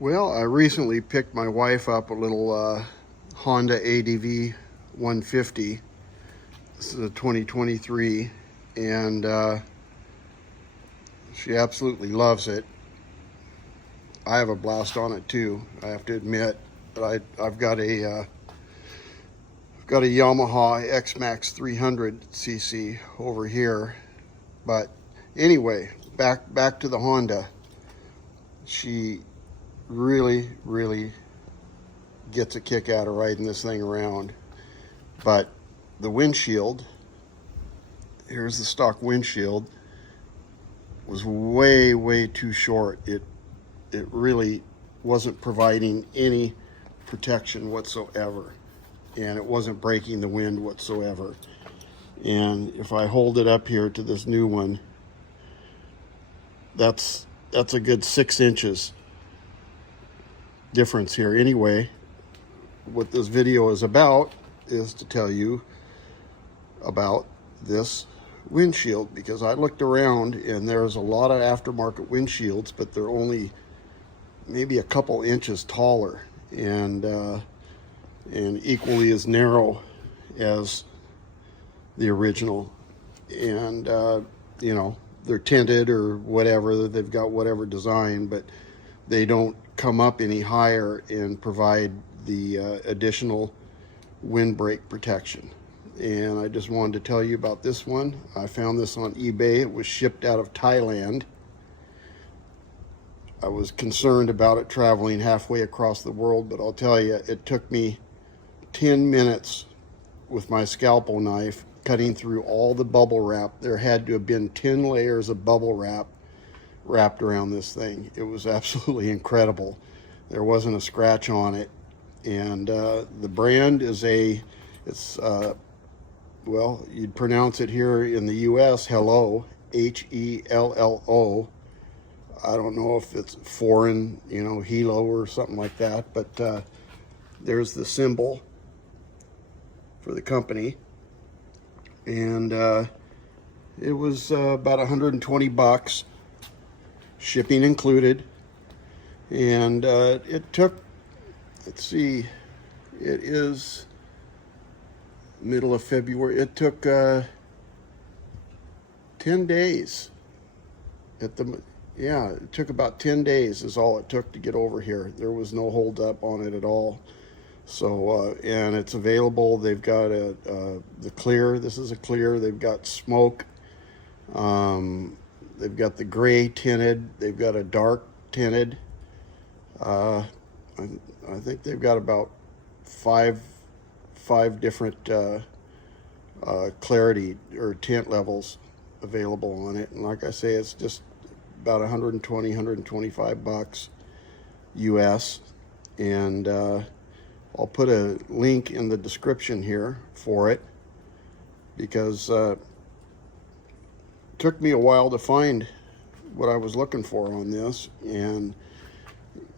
Well, I recently picked my wife up a little Honda ADV150. This is a 2023, and she absolutely loves it. I have a blast on it too, I have to admit. But I've got a Yamaha X-Max 300cc over here. But anyway, back to the Honda. She really gets a kick out of riding this thing around. But the windshield, here's the stock windshield, was way too short. It really wasn't providing any protection whatsoever, and it wasn't breaking the wind whatsoever. And if I hold it up here to this new one, that's a good 6 inches difference here. Anyway, what this video is about is to tell you about this windshield, because I looked around and there's a lot of aftermarket windshields, but they're only maybe a couple inches taller and equally as narrow as the original. And you know, they're tinted or whatever, they've got whatever design, but they don't come up any higher and provide the additional windbreak protection. And I just wanted to tell you about this one. I found this on eBay. It was shipped out of Thailand. I was concerned about it traveling halfway across the world, but I'll tell you, it took me 10 minutes with my scalpel knife cutting through all the bubble wrap. There had to have been 10 layers of bubble wrap wrapped around this thing. It was absolutely incredible. There wasn't a scratch on it. And the brand is well, you'd pronounce it here in the US, Hello, H-E-L-L-O. I don't know if it's foreign, you know, Hilo or something like that, but there's the symbol for the company. And it was about 120 bucks, shipping included. And it took, let's see, it is middle of February. It took 10 days at the, yeah, it took about 10 days is all it took to get over here. There was no hold up on it at all. So, and it's available. They've got the clear. This is a clear. They've got smoke. They've got the gray tinted. They've got a dark tinted. I think they've got about five different clarity or tint levels available on it. And like I say, it's just about 120, 125 bucks US. And I'll put a link in the description here for it, because it took me a while to find what I was looking for on this. And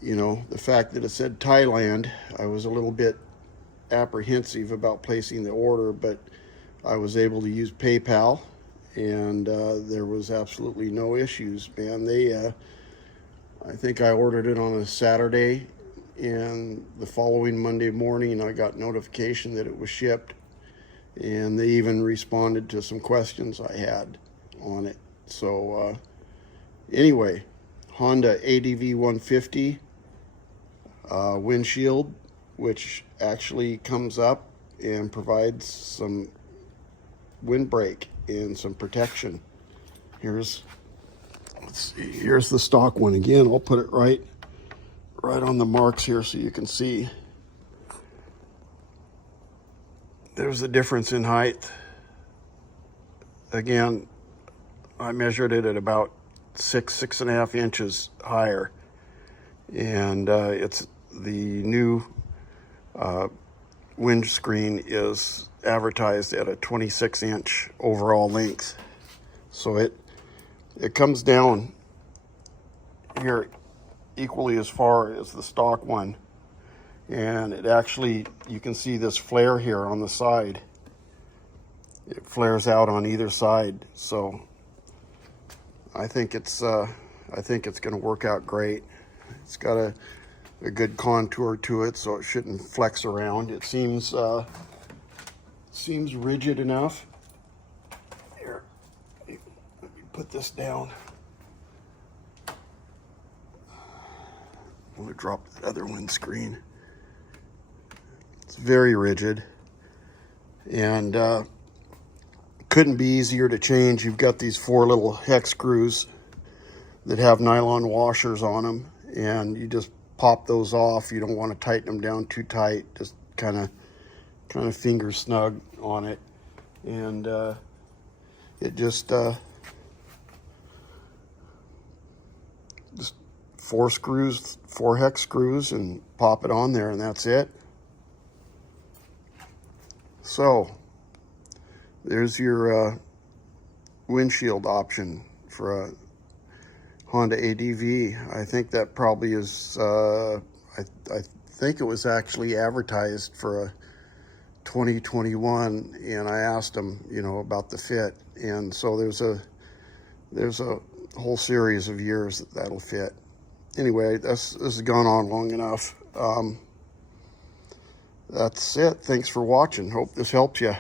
you know, the fact that it said Thailand, I was a little bit apprehensive about placing the order, but I was able to use PayPal, and there was absolutely no issues, man. I think I ordered it on a Saturday, and the following Monday morning I got notification that it was shipped, and they even responded to some questions I had on it. So anyway, Honda ADV150 windshield, which actually comes up and provides some windbreak and some protection. Here's the stock one again. I'll put it right on the marks here so you can see. There's the difference in height. Again, I measured it at about 6.5 inches higher, and it's the new windscreen is advertised at a 26-inch overall length. So it comes down here equally as far as the stock one, and it actually, you can see this flare here on the side. It flares out on either side. So I think it's going to work out great. It's got a good contour to it, so it shouldn't flex around. It seems rigid enough. Here, let me put this down. I'm gonna drop that other windscreen. It's very rigid, and couldn't be easier to change. You've got these 4 little hex screws that have nylon washers on them, and you just pop those off. You don't want to tighten them down too tight, just kind of finger snug on it, and it just 4 screws, 4 hex screws, and pop it on there, and that's it. So there's your windshield option for a Honda ADV. I think that probably is, I think it was actually advertised for a 2021, and I asked them, you know, about the fit, and so there's a whole series of years that'll fit. Anyway, this has gone on long enough. That's it. Thanks for watching. Hope this helps you.